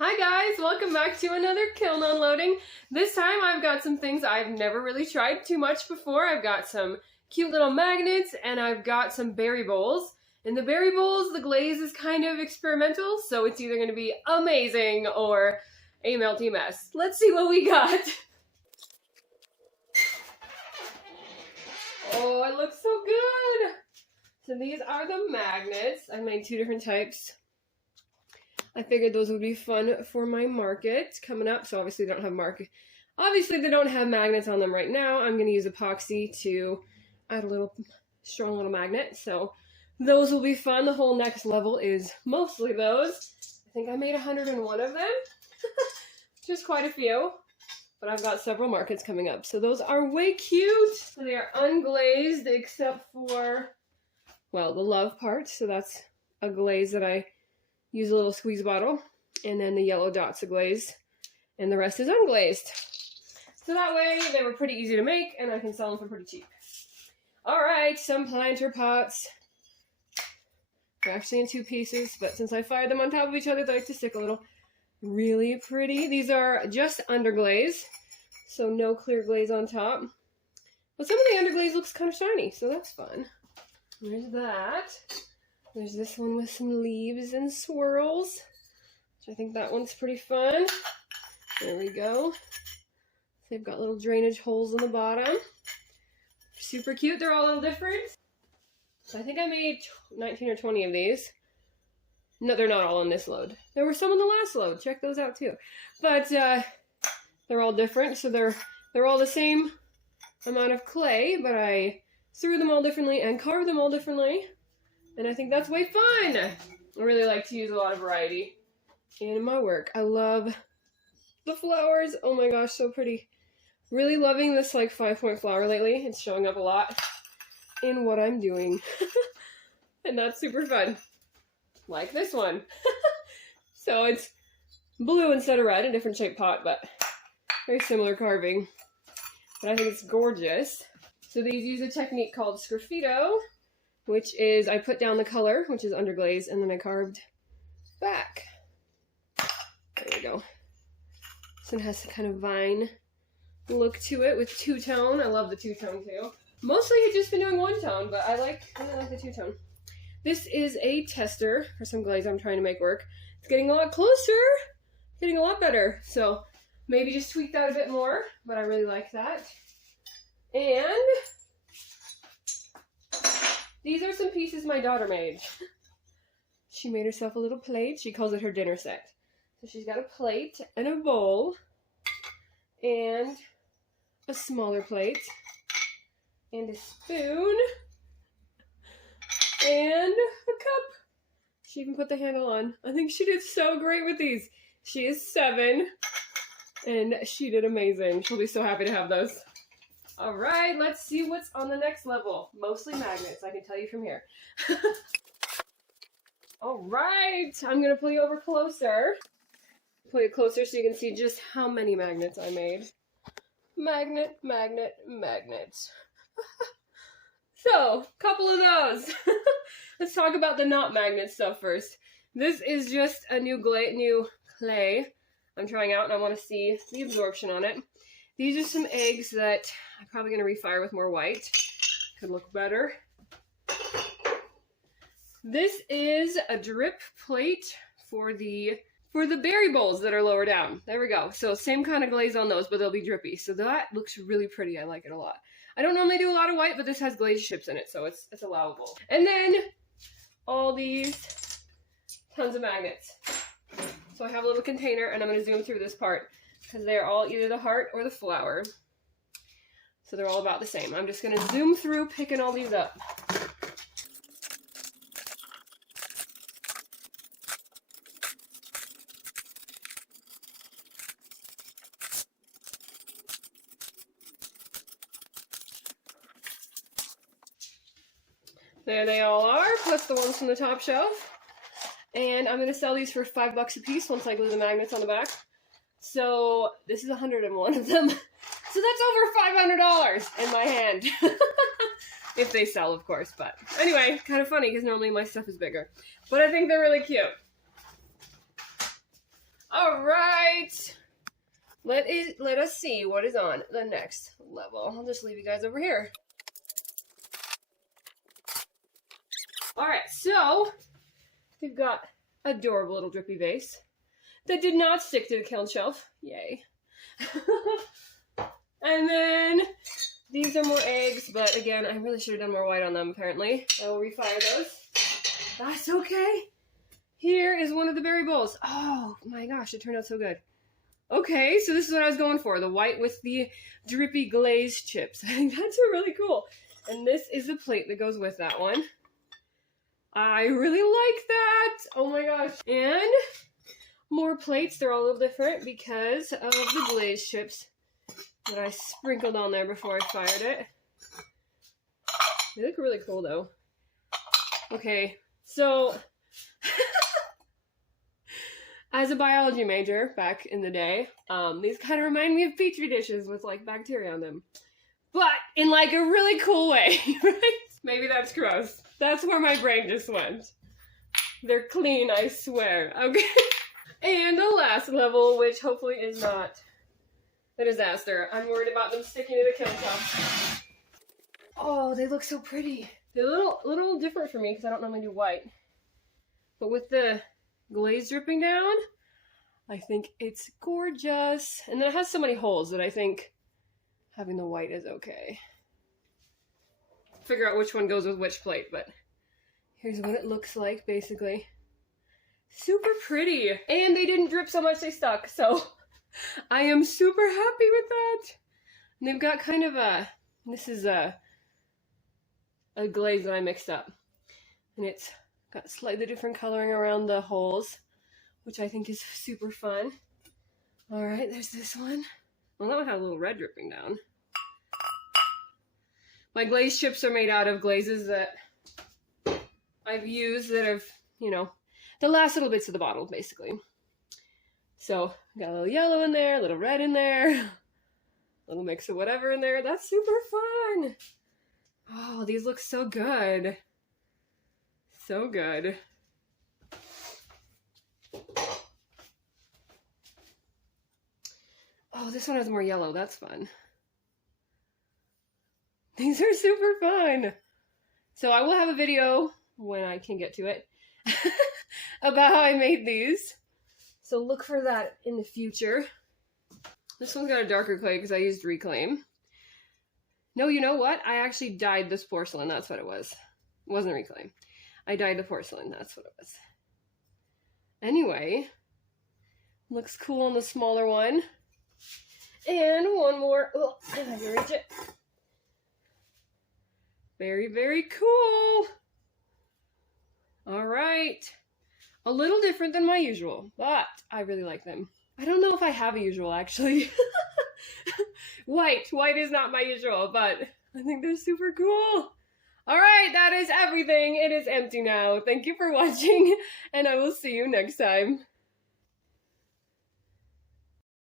Hi guys, welcome back to another kiln unloading. This time I've got some things I've never really tried too much before. I've got some cute little magnets and I've got some berry bowls. In the berry bowls, the glaze is kind of experimental, so it's either going to be amazing or a melty mess. Let's see what we got. Oh, it looks so good. So these are the magnets. I made two different types. I figured those would be fun for my market coming up. So obviously they don't have magnets on them right now. I'm going to use epoxy to add a little strong little magnet. So those will be fun. The whole next level is mostly those. I think I made 101 of them. Just quite a few. But I've got several markets coming up. So those are way cute. So they are unglazed except for, well, the love part. So that's a glaze that I use a little squeeze bottle, and then the yellow dots are glazed, and the rest is unglazed. So that way they were pretty easy to make, and I can sell them for pretty cheap. Alright, some planter pots. They're actually in two pieces, but since I fired them on top of each other, they like to stick a little. Really pretty. These are just underglaze, so no clear glaze on top. But some of the underglaze looks kind of shiny, so that's fun. There's that. There's this one with some leaves and swirls, which I think that one's pretty fun. There we go. They've got little drainage holes in the bottom. Super cute. They're all a little different. So I think I made 19 or 20 of these. No, they're not all on this load. There were some on the last load. Check those out too. But they're all different, so they're all the same amount of clay, but I threw them all differently and carved them all differently. And I think that's way fun. I really like to use a lot of variety in my work. I love the flowers. Oh my gosh, so pretty. Really loving this like 5-point flower lately. It's showing up a lot in what I'm doing. And that's super fun. Like this one. So it's blue instead of red, a different shaped pot, but very similar carving. But I think it's gorgeous. So these use a technique called sgraffito, which is I put down the color, which is underglaze, and then I carved back. There we go. So it has a kind of vine look to it with two-tone. I love the two-tone too. Mostly I've just been doing one-tone, but I really like the two-tone. This is a tester for some glaze I'm trying to make work. It's getting a lot closer, getting a lot better. So maybe just tweak that a bit more, but I really like that. And these are some pieces my daughter made. She made herself a little plate. She calls it her dinner set. So she's got a plate and a bowl and a smaller plate and a spoon and a cup. She even put the handle on. I think she did so great with these. She is 7 and she did amazing. She'll be so happy to have those. All right, let's see what's on the next level. Mostly magnets, I can tell you from here. All right, I'm gonna pull you over closer. Pull you closer so you can see just how many magnets I made. Magnet, magnet, magnet. So, couple of those. Let's talk about the not magnet stuff first. This is just a new clay I'm trying out, and I want to see the absorption on it. These are some eggs that I'm probably going to refire with more white. Could look better. This is a drip plate for the berry bowls that are lower down. There we go. So same kind of glaze on those, but they'll be drippy. So that looks really pretty. I like it a lot. I don't normally do a lot of white, but this has glaze chips in it, so it's allowable. And then all these tons of magnets. So I have a little container, and I'm going to zoom through this part, because they're all either the heart or the flower. So they're all about the same. I'm just going to zoom through picking all these up. There they all are, plus the ones from the top shelf. And I'm going to sell these for $5 a piece once I glue the magnets on the back. So this is 101 of them. So that's over $500 in my hand. If they sell, of course. But anyway, kind of funny because normally my stuff is bigger. But I think they're really cute. All right. Let us see what is on the next level. I'll just leave you guys over here. All right, so we've got adorable little drippy vase that did not stick to the kiln shelf. Yay. And then these are more eggs, but again, I really should have done more white on them, apparently. I will refire those. That's okay. Here is one of the berry bowls. Oh my gosh, it turned out so good. Okay, so this is what I was going for, the white with the drippy glazed chips. I think that's really cool. And this is the plate that goes with that one. I really like that. Oh my gosh. And more plates. They're all a little different because of the glazed chips that I sprinkled on there before I fired it. They look really cool though. Okay, so as a biology major back in the day, these kind of remind me of Petri dishes with like bacteria on them. But in like a really cool way, right? Maybe that's gross. That's where my brain just went. They're clean, I swear. Okay. And the last level, which hopefully is not a disaster. I'm worried about them sticking to the kiln top. Oh, they look so pretty. They're a little different for me because I don't normally do white. But with the glaze dripping down, I think it's gorgeous. And then it has so many holes that I think having the white is okay. Figure out which one goes with which plate, but here's what it looks like, basically. Super pretty. And they didn't drip so much they stuck, so I am super happy with that. And they've got kind of a, this is a glaze that I mixed up. And it's got slightly different coloring around the holes, which I think is super fun. All right, there's this one. Well, that one had a little red dripping down. My glaze chips are made out of glazes that I've used that have, you know, the last little bits of the bottle, basically. So, got a little yellow in there, a little red in there, a little mix of whatever in there. That's super fun. Oh, these look so good. So good. Oh, this one has more yellow. That's fun. These are super fun. So I will have a video when I can get to it about how I made these. So look for that in the future. This one's got a darker clay because I used Reclaim. No, you know what? I actually dyed this porcelain. That's what it was. It wasn't Reclaim. I dyed the porcelain. That's what it was. Anyway, looks cool on the smaller one. And one more. Oh, I can reach it. Very, very cool. All right. A little different than my usual, but I really like them. I don't know if I have a usual, actually. White is not my usual, but I think they're super cool. All right, that is everything. It is empty now. Thank you for watching, and I will see you next time.